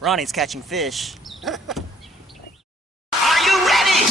Ronnie's catching fish. Are you ready?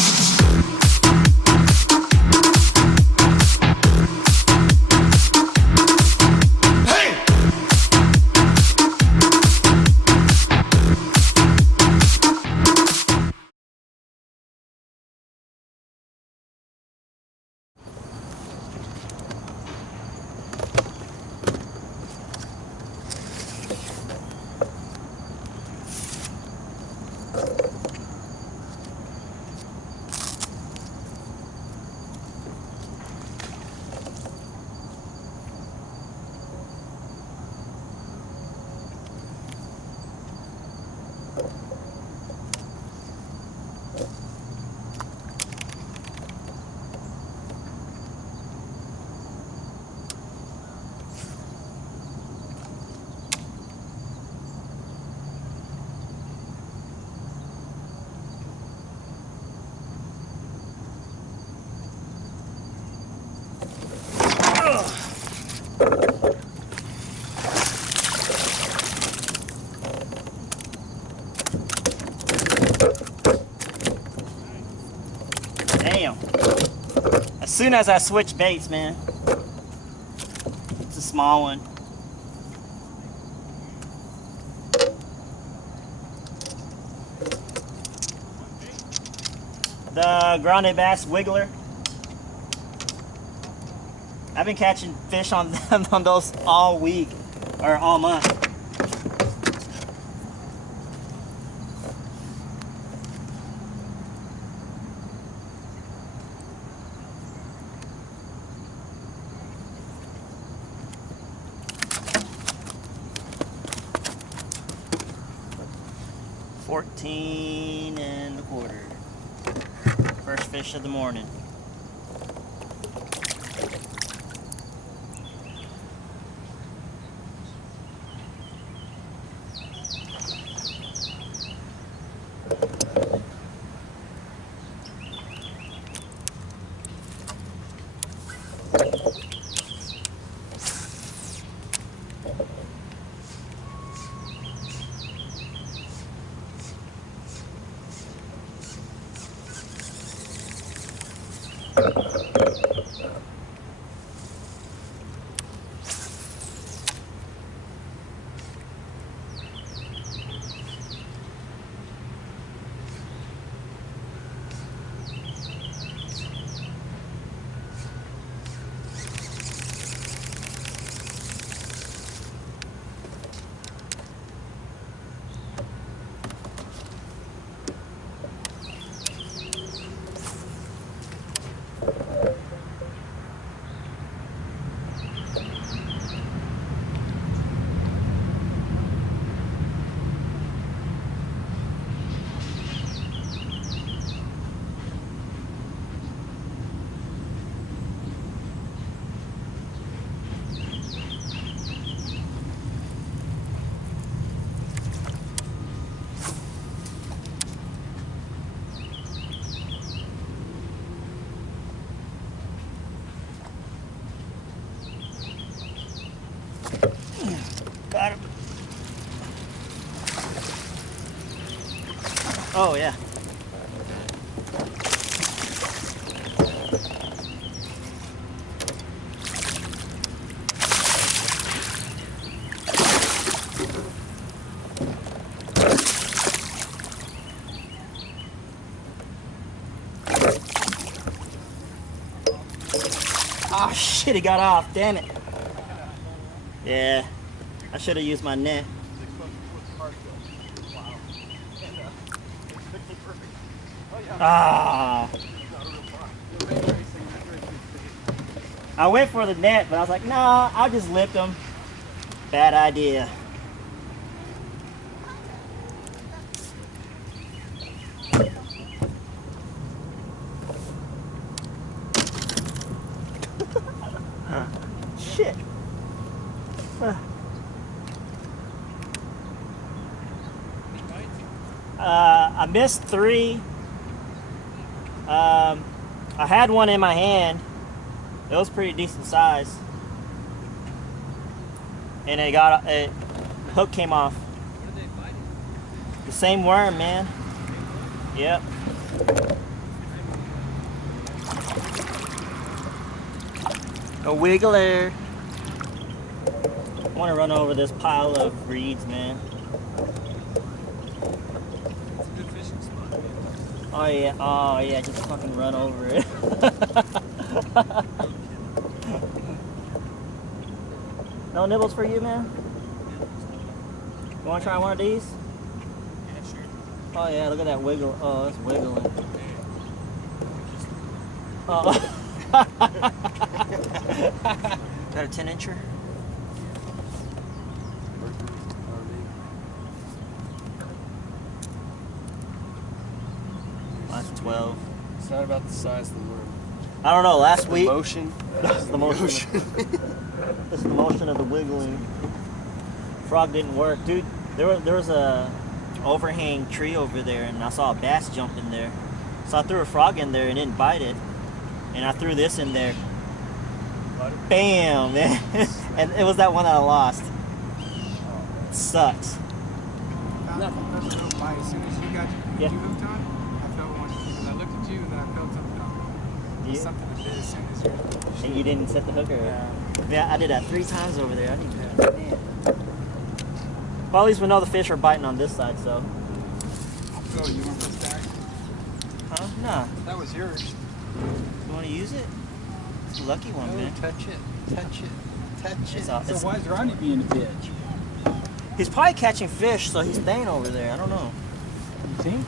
Damn. As soon as I switch baits, man. It's a small one. The grande bass wiggler. I've been catching fish on them on those all week or all month. $14.25. First fish of the morning. Got him. Oh yeah. Oh shit, he got off, damn it. Yeah, I should have used my net. Ah. I went for the net, but I was like, nah, I'll just lift them. Bad idea. Shit. I missed 3. I had one in my hand. It was pretty decent size. And hook came off. The same worm, man. Yep. A wiggler. I want to run over this pile of reeds, man. It's a good fishing spot, man. Oh yeah, just fucking run over it. No nibbles for you, man? You want to try one of these? Yeah, sure. Oh yeah, look at that wiggle. Oh, it's wiggling. Oh. Got a 10-incher? That's 12. It's not about the size of the worm. I don't know, last The week. motion. This is the motion. This is the motion of the wiggling. Frog didn't work. Dude, there was a overhang tree over there and I saw a bass jump in there. So I threw a frog in there and didn't bite it. And I threw this in there. Bam, man. And it was that one that I lost. It sucks. Nothing. As soon as you got you hooked on, I felt one. Because I looked at you and then I felt something on. Yeah. Something that did as soon as you. And you didn't set the hooker? Yeah, I did that 3 times over there. I didn't do that. Man. Well, at least we know the fish are biting on this side, so. Oh, you want this back? Huh? Nah. That was yours. You want to use it? It's a lucky one, man. Touch it. Touch it. Touch it. So why is Ronnie being a bitch? He's probably catching fish, so he's staying over there. I don't know. You think?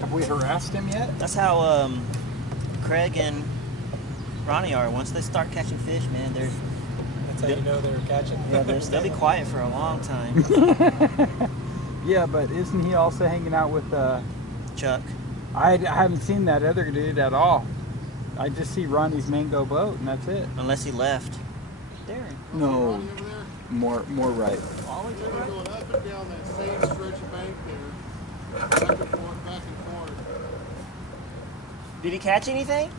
Have we harassed him yet? That's how Craig and Ronnie are. Once they start catching fish, man, they're That's how you know they're catching. yeah, they'll be quiet for a long time. Yeah, but isn't he also hanging out with Chuck. I haven't seen that other dude at all. I just see Ronnie's mango boat and that's it. Unless he left. There. No, more right. Always there, right? Going up and down that same stretch of bank there, back and forth, back and forth. Did he catch anything?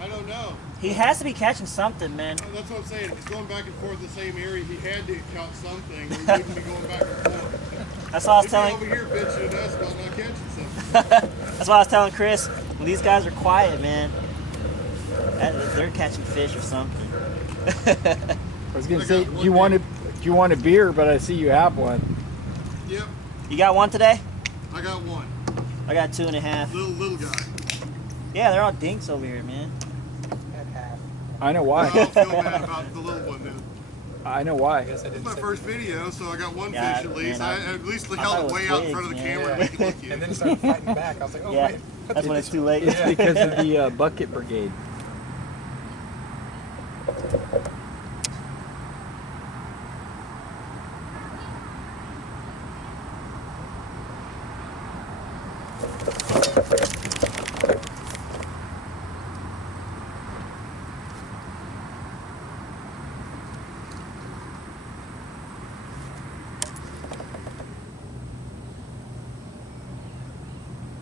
I don't know. He has to be catching something, man. That's what I'm saying. If he's going back and forth the same area, he had to count something. Or he wouldn't be going back and forth. That's all I was He'd be telling. over here bitching at us about not catching something. That's why I was telling Chris. When these guys are quiet, man, they're catching fish or something. I was gonna say, do you want a beer? But I see you have one. Yep, You got one today? I got one. I got 2.5. Little guy. Yeah, they're all dinks over here, man. I know I why. don't feel bad about the little one then. I know why. It's my first video, so I got one Yeah, fish at least. man, I at least thought held it it was way out in twigs, front of the man. camera Yeah. to make it look cute. And then he started fighting back. I was like, oh Yeah, wait. that's when it's too late. It's because of the bucket brigade.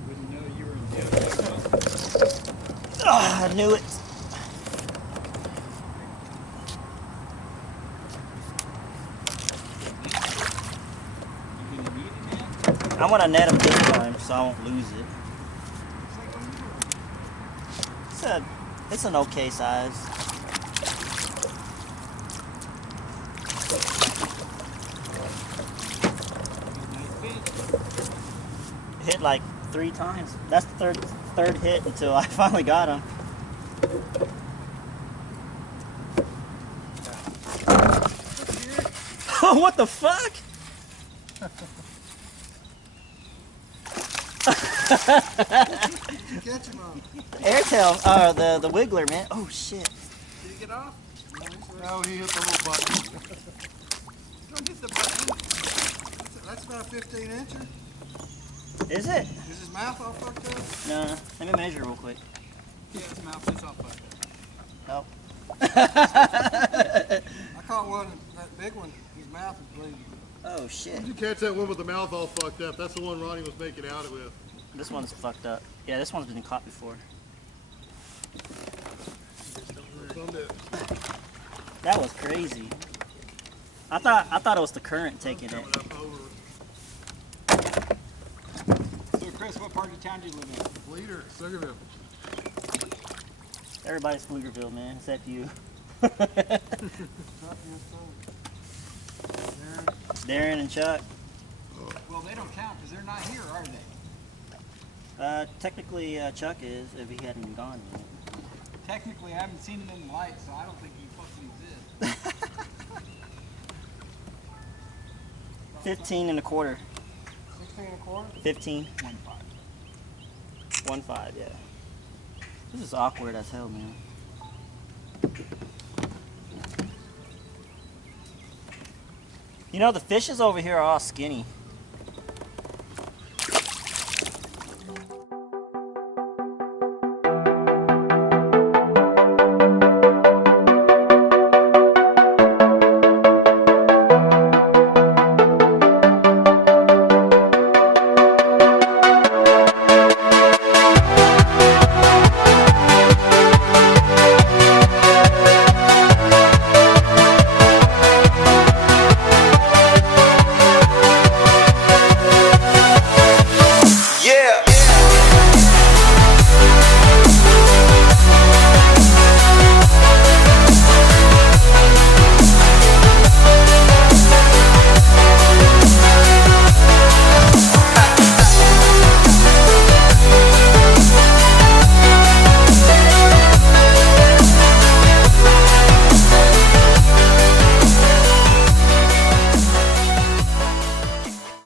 Wouldn't know you were in jail. Oh, I knew it. You gonna need it, man? I'm gonna net him this time, so I won't lose it. It's an okay size. Hit like 3 times. That's the third hit until I finally got him. What the fuck? Catch him on. Airtail, the wiggler, man. Oh shit. Did he get off? No, he hit the little button. Don't hit the button. That's about a 15-incher. Is it? Is his mouth all fucked up? No. Let me measure real quick. Yeah, his mouth is all fucked up. Oh. I caught one, that big one, his mouth is bleeding. Oh shit. Did you catch that one with the mouth all fucked up? That's the one Ronnie was making out with. This one's fucked up. Yeah, this one's been caught before. That was crazy. I thought it was the current taking it. Coming up over. Chris, what part of town do you live in? Leader, Sugarville. Everybody's Pflugerville, man, except you. Darren and Chuck. Well, they don't count because they're not here, are they? Technically, Chuck is, if he hadn't gone yet. Technically, I haven't seen him in the light, so I don't think he fucking exists. 15 and a quarter. 16 and a quarter? 15. 1.5. 1.5, yeah. This is awkward as hell, man. You know, the fishes over here are all skinny.